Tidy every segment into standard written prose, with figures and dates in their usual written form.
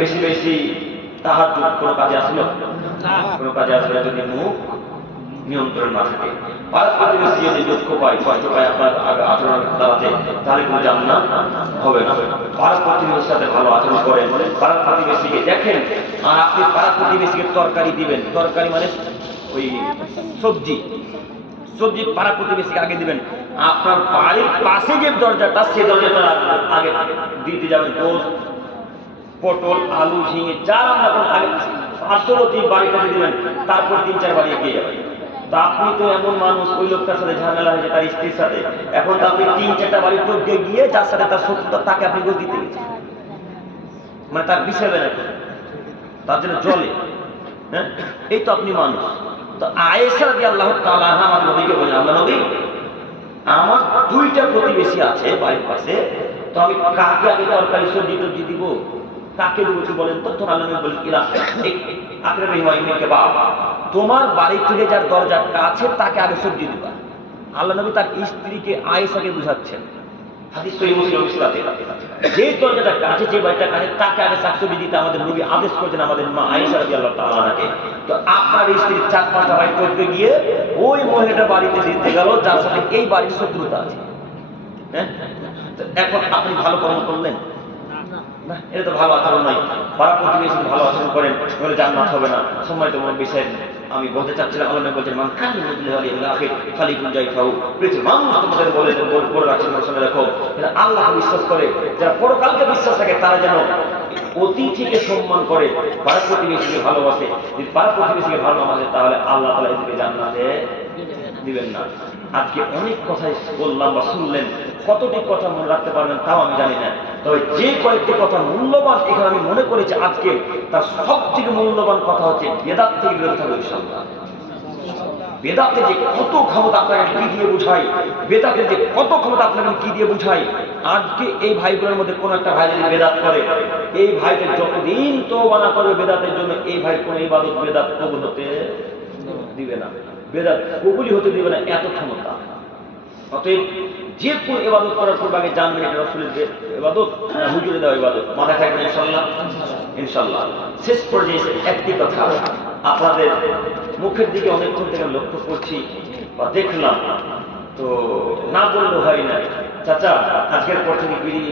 বেশি বেশি তাহাজ্জুদ কোনো কাজে আসলো কোনো কাজে আসলে যদি মুখ নিয়ন্ত্রণ না থাকে, পাড়া প্রতিবেশী যদি দুঃখ পায় কষ্ট পায় আপনার আচরণ দ্বারাতে, তাহলে কোনো জান্নাত হবে না। পাড়া প্রতিবেশীর সাথে ভালো আচরণ করেন, পাড়া প্রতিবেশীকে দেখেন, আর আপনি পাড়া প্রতিবেশীকে তরকারি দিবেন, তরকারি মানে ওই সবজি সবজি পাড়া প্রতিবেশীকে আগে দিবেন। আপনার বাড়ির পাশে যে দরজাটা, সে দরজাটা আগে দিতে যাবেন। দোষ পটল আলু ঝিঙে যা রান্না করেন আগে পার্শ্ববর্তী বাড়িটাতে দিবেন, তারপর 3-4 বাড়ি এগিয়ে যাবেন। তা আপনি তো এমন মানুষ, ওই লোকটার সাথে ঝামেলা হয়েছে তার স্ত্রীর সাথে, এখন তো আপনি 3-4টা বাড়ির মধ্যে গিয়ে যার সাথে তার শত্রুতা, তাকে আপনি গোল দিতে গেছেন, মানে তার বিষয় বেলা তার জন্য জলে। হ্যাঁ, এই তো আপনি মানুষ। তো আয়েশা রাদিয়াল্লাহু তাআলা আনহা আমার নবীকে বলেন, আল্লাহ নবী, আমার 2টা প্রতিবেশী আছে বাড়ির পাশে, তো আমি কাকে আগে তরকারি সবজি টবজি দিব, কাকে দেবো একটু বলেন তো। তোর আল্লাহ নবী বলেন, ইলা আকরাবি মাইমিনকে বাবা, তোমার বাড়ি থেকে যার দরজার কাছে তাকে আগে সবজি দিবা। আল্লাহ নবী তার স্ত্রীকে আয়েশাকে বুঝাচ্ছেন, হাদিস সহিহ মুসলিম ইসলাতে, যে দরজাটা কাছে, যে বাড়িটা কাছে, তাকে আগে শাকসবজি দিতে আমাদের নবী আদেশ করেছেন আমাদের মা আয়েশা রাদিয়াল্লাহু তাআলা আনহাকে। তো আপনার স্ত্রীর 4-5টা বাড়ি করতে গিয়ে ওই মহিলাটা বাড়িতে দিতে গেল যার সাথে এই বাড়ির শত্রুতা আছে। হ্যাঁ, এখন আপনি ভালো কর্ম করলেন না, এটা তো ভালো আচরণ নয়। পাড়া প্রতিবেশী ভালো আচরণ করেন, বলে জান্নাত হবে না। সময় তোমার বিষয় আমি বলতে চাচ্ছিলাম, আল্লাহ বলছেন, মান খালি খালি গুঞ্জাই খাও, পৃথিবীর মানুষ তোমাদের বলে রাখছেন, শুনে রাখো, যারা আল্লাহকে বিশ্বাস করে, যারা পরকালকে বিশ্বাস রাখে, তারা যেন অতিথিকে সম্মান করে, পাড়া প্রতিবেশীকে ভালোবাসে। যদি পাড়া প্রতিবেশীকে ভালোবাসে, তাহলে আল্লাহ তাআলা এদেরকে জান্নাতে দিবেন না। আজকে অনেক কথাই বললাম বা শুনলেন, কতটি কথা মনে রাখতে পারবেন তাও আমি জানি না। তবে যে কয়েকটি কথা মূল্যবান এখানে আমি মনে করেছি আজকে, তার সব থেকে মূল্যবান কথা হচ্ছে বেদাত থেকে বিরত থাকবে ইনশাআল্লাহ। বেদাতে যে কত ক্ষমতা আপনাকে কি দিয়ে বুঝাই, বেদাতে যে কত ক্ষমতা আপনাকে কি দিয়ে বুঝাই। আজকে এই ভাইগুলোর মধ্যে কোন একটা ভাই যদি বেদাত করে, এই ভাইকে যতদিন তওবা না করবে বেদাতের জন্য, এই ভাই কোন ইবাদত বেদাত কবুল হতে দিবে না, বেদাত কবুলই হতে দিবে না, এত ক্ষমতা। অতএব যে কোনো ইবাদত করার পূর্বে আগে জানবেন এটা রাসূলের ইবাদত, হুজুরে দেওয়া ইবাদত। মাথায় থাকবেন ইনশাআল্লাহ। ইনশাআল্লাহ শেষ পর্যায়ে একটি কথা, আপনাদের মুখের দিকে অনেকক্ষণ থেকে লক্ষ্য করছি বা দেখলাম, তো না বললেও হয় না। চাচা, আজকের পর থেকে বিড়ি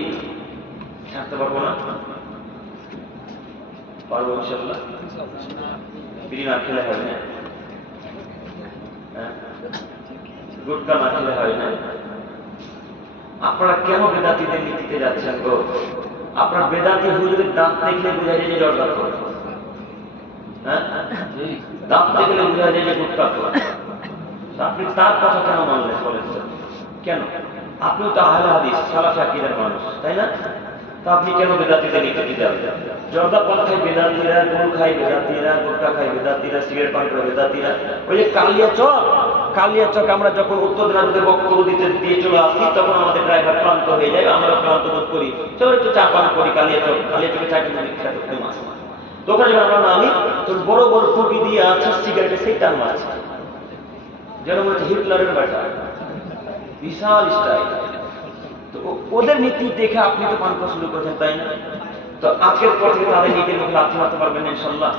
ছাড়তে পারবো না? পারবো ইনশাআল্লাহ। বিড়ি না খেলে হয় না, গুটকা না খেলে হয় না। আপনারা কেন বেদাতিদের নীতিতে যাচ্ছেন গো? আপনার বেদাতি হুজুরের দাঁত দেখলে বোঝা যায় যে জর্দা করে, হ্যাঁ, দাঁত দেখলে বোঝা যায় যে গুটকা করে। আপনি তার কথা কেন মানলেন বলেন? কেন? আপনিও তো আহলে হাদিস সালাফি আকীদার মানুষ, তাই না? তা আপনি কেন বেদাতিদের নীতিতে যাবেন? জর্দা পান খায় বেদাতিরা, গুল খায় বেদাতিরা, গুটকা খায় বেদাতিরা, সিগারেট পান করে বেদাতিরা। ওই যে কালিয়াচক আমরা যখন উত্তর দিনাজপুরে বক্তব্য দিয়ে চলে আসি, তখন আমাদের ড্রাইভার ক্লান্ত হয়ে যায়, আমরা ক্লান্ত বোধ করি, চলো একটু চা পান করি। কালিয়াচকে চা কিন্তু বিখ্যাত ফেমাস। দোকানে যখন আমরা নামি, তখন বড় বড় টুপি দিয়ে আছে, সিগারেটে সেই টান মারছে, যেন মনে হচ্ছে হিটলারের ব্যাটা, বিশাল স্টাইল। তো ওদের নীতি দেখে আপনি তো পান করা শুরু করেছেন, তাই না? তো আজকের পর থেকে তাদের নীতির মুখে লাথি মারতে পারবেন ইনশাআল্লাহ।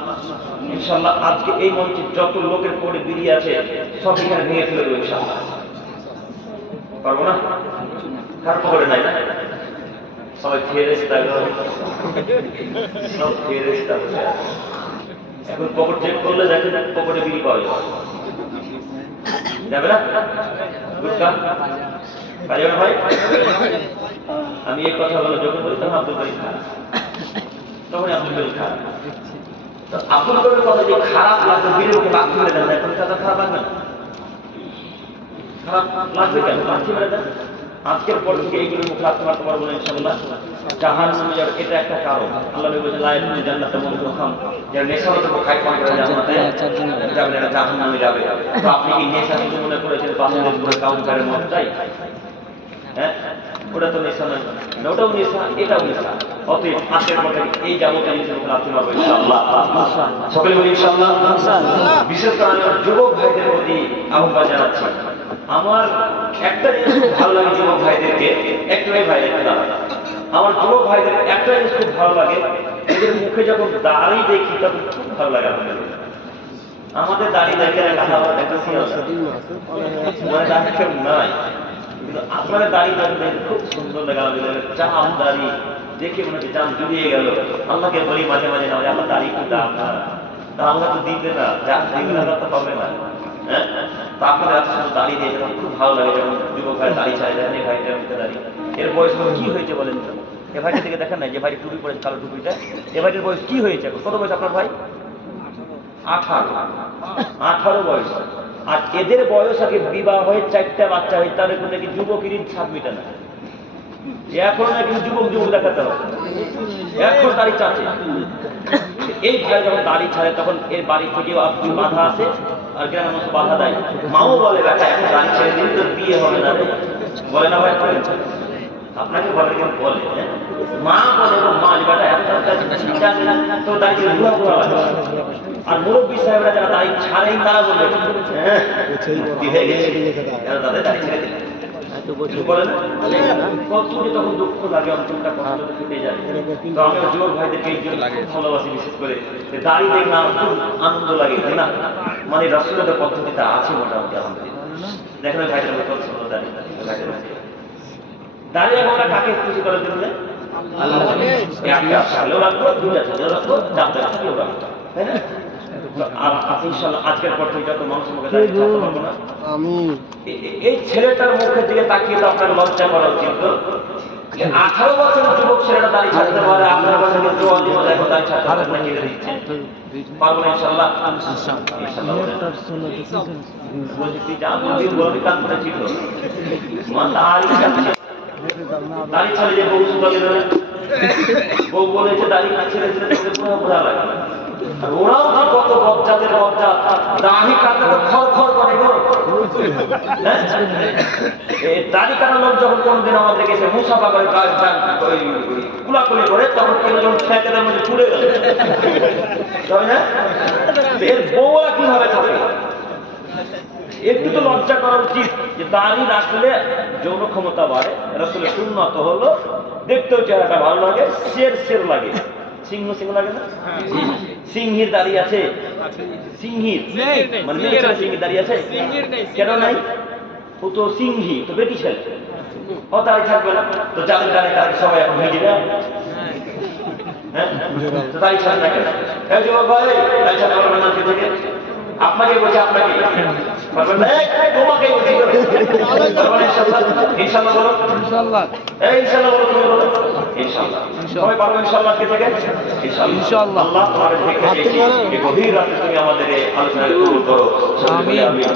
ইনশাআল্লাহ আজকে এই মঞ্চে যত লোকের পরে বেরিয়ে আছে, সব এখানে ভেঙে ফেলে দেবো ইনশাআল্লাহ। পারবো না? কার পকেটে নাই না? সবাই ফেরেশতা, সব ফেরেশতা। এখন পকেট চেক করলে দেখেন পকেটে বিড়ি পাওয়া যাবে না? গুটকা পাইবে না ভাই? আমি এই কথা বলে যখন বলি তখন আব্দুল করিম খান, তখন আব্দুল করিম খান। তো আব্দুল করিমের কথা যে খারাপ লাগবে, বিড়ির ওকে লাথি মেরে দেন, এখন তাদের খারাপ লাগবে না? খারাপ লাগবে কেন? লাথি মেরে দেন। আজকের পর থেকে এইগুলো মুখ লাথি মারতে পারবো না ইনশাআল্লাহ। জাহান্নামে যাবে, এটা একটা কারণ। আল্লাহ নবী বলেছেন, লা ইয়াদখুলুল জান্নাতা মান খাম, যারা নেশা হতে খায় পান করে জান্নাতে যাবে না, জাহান্নামে যাবে। তো আপনি কি নেশা শুধু মনে করেছেন বাসের উপরে কাউন্টারের মধ্যে? হ্যাঁ, ওটা তো নেশা নয়, ওটাও নেশা, এটাও নেশা। অতএব আজকের পর থেকে এই যাবতীয় জিনিসের উপর লাথি মারবো ইনশাআল্লাহ। সকলে বলি ইনশাআল্লাহ। বিশেষ করে আমি আমার যুবক ভাইদের প্রতি আহ্বান জানাচ্ছি। আমার একটা জিনিস খুব ভালো লাগে যুবক ভাইদেরকে, একটাই ভাইদের দাঁড়া, আমার যুবক ভাইদের একটা জিনিস খুব ভালো লাগে, এদের মুখে যখন দাড়ি দেখি তখন খুব ভালো লাগে আমাদের দাড়ি দেখে দাড়ি কেউ নাই, কিন্তু আপনাদের দাড়ি দেখে খুব সুন্দর লাগে। আমাদের চাম দাড়ি দেখে মনে হচ্ছে চাম জুড়িয়ে গেল। আল্লাহকে বলি মাঝে মাঝে না, আমার দাড়ি কিন্তু আপনার তা আল্লাহ তো দিবে না, যা দিবে না তো পাবে না। হ্যাঁ, তা আপনাদের এত সুন্দর দাড়ি দিয়ে যখন খুব ভালো লাগে, যখন যুবক ভাই দাড়ি চাই দেন, এই ভাইটার মধ্যে দাড়ি, এর বয়স কি হয়েছে বলেন তো? এ ভাইটার দিকে দেখেন না, যে ভাই টুপি পড়েছে কালো টুপিটা, এ ভাইটার বয়স কি হয়েছে? কত বয়স আপনার ভাই? 18 বয়স। আর এদের বয়স আগে বিবাহ হয়ে 4টা বাচ্চা হয়ে, তাদের কোনো নাকি যুবকেরই ছাপ মিটে না। এখন নাকি যুবক যুবক দেখাতে হবে, এখন দাড়ি চাচ্ছে। এই ভাই যখন দাড়ি ছাড়ে তখন এর বাড়ি থেকে বাধা আছে, আর গ্রামের মতো বাধা দেয়। মাও বলে বেটা এখন দাড়ি ছেড়ে দিন, তোর বিয়ে হবে না, বলে না ভাই? আপনাকে বলে কেন বলে, মা বলে মা বেটা এখন তো দাড়ি ছেড়ে ঘুরা ঘুরা লাগে। আর মুরব্বী সাহেবরা যারা দাড়ি ছাড়েন তারা বলবে তাদের দাড়ি ছেড়ে দিন। তখন দুঃখ লাগে, অন্তরটা কষ্ট ফেটে যায়। তো আমি যুবক ভাইদেরকে এই জন্য ভালোবাসি, বিশেষ করে দাড়ি দেখলে আমার খুব আনন্দ লাগে, তাই না? মানে রাসূলের পদ্ধতিটা আছে মোটামুটি আলহামদুলিল্লাহ। দেখেন ভাইদের মতো সুন্দর দাড়ি, দাড়ি আমরা কাকে খুশি করার জন্য? একটা ভালো রাখবো, দুটা ভালো রাখবো, চারটা ভালো রাখবো, তাই না? আজকের পর থেকে যত মানুষের মুখে দাঁড়িয়ে থাকতে পারবো না। এই ছেলেটার মুখের দিকে তাকিয়ে তো আপনার লজ্জা করা উচিত। 18 বছরের যুবক ছেলেটা দাঁড়িয়ে ছাড়তে পারে, আপনার কাছে কিন্তু এখন দাঁড়িয়ে ছাড়তে পারে না, কেটে দিচ্ছে পারবো না ইনশাল্লাহ। দাঁড়িয়ে ছাড়ে যে বউ সুন্দর বউ বলেছে দাঁড়িয়ে ছেড়ে ছেড়ে পুরা লাগে। ওরাও কত বজ্জাতের বজ্জা, দাড়ি কাটলে তো খর খর করে গো। দাড়ি কাটার লোক যখন কোনদিন আমাদের গেছে মুসাফা করে কুলাকুলি করে, তখন কেউ যখন ঠেকেদের মধ্যে ছুড়ে গেল, তবে না এর বউরা কিভাবে থাকে? একটু তো লজ্জা করা উচিত যে দাড়ি রাখলে যৌন ক্ষমতা বাড়ে। রাসূলের সুন্নাত হলো দেখতেও চেহারাটা ভালো লাগে, শের শের লাগে, সিংহ সিংহ লাগে না? সিংহীর দাঁড়িয়ে আছে, সিংহীর মানে সিংহীর দাঁড়িয়ে আছে, কেন নাই? ও তো সিংহী, তো বেটি ছেলে, ও দাঁড়িয়ে থাকবে না। তো যাদের দাঁড়িয়ে তাদের সবাই এখন হয়ে যাবে, হ্যাঁ দাঁড়িয়ে ছাড় থাকে না। দাঁড়িয়ে ছাড়তে পারবেন না থেকে? আপনাকে বলছে, আপনাকে তোমাকে বলছি, ইনশাল্লাহ বলো, ইনশাল্লাহ বলো, তুমি বলো ইনশাল্লাহ। সবাই পারবো ইনশাল্লাহ আজকে থেকে? ইনশাল্লাহ। আল্লাহ তোমাদের থেকে গভীর রাতে তুমি আমাদের আলোচনায় কবুল করো। আমিন।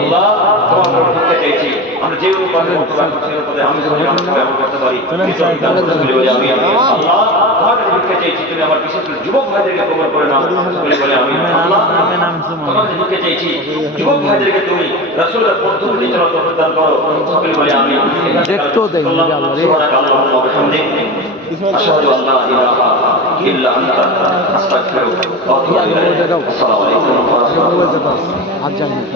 আল্লাহ তোমার থেকে চাইছি আমরা যে উপায়ে আমি ব্যবহার করতে পারি। আল্লাহ তোমার থেকে চাইছি তুমি আমার বিশেষ করে যুবক ভাইদেরকে কবুল করে নাও বলে আমি। আল্লাহ তোমার থেকে চাইছি যুবক ভাইদেরকে তুমি রাসূলের পদ্ধতি চলা প্রদান করো সকলে বলে আমি। দেখতো দেখি أشهد أن لا إله إلا أنت أستغفرك وأتوب إليك. السلام عليكم ورحمة الله.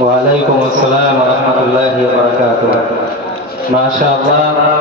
وعليكم السلام ورحمة الله وبركاته. ما شاء الله.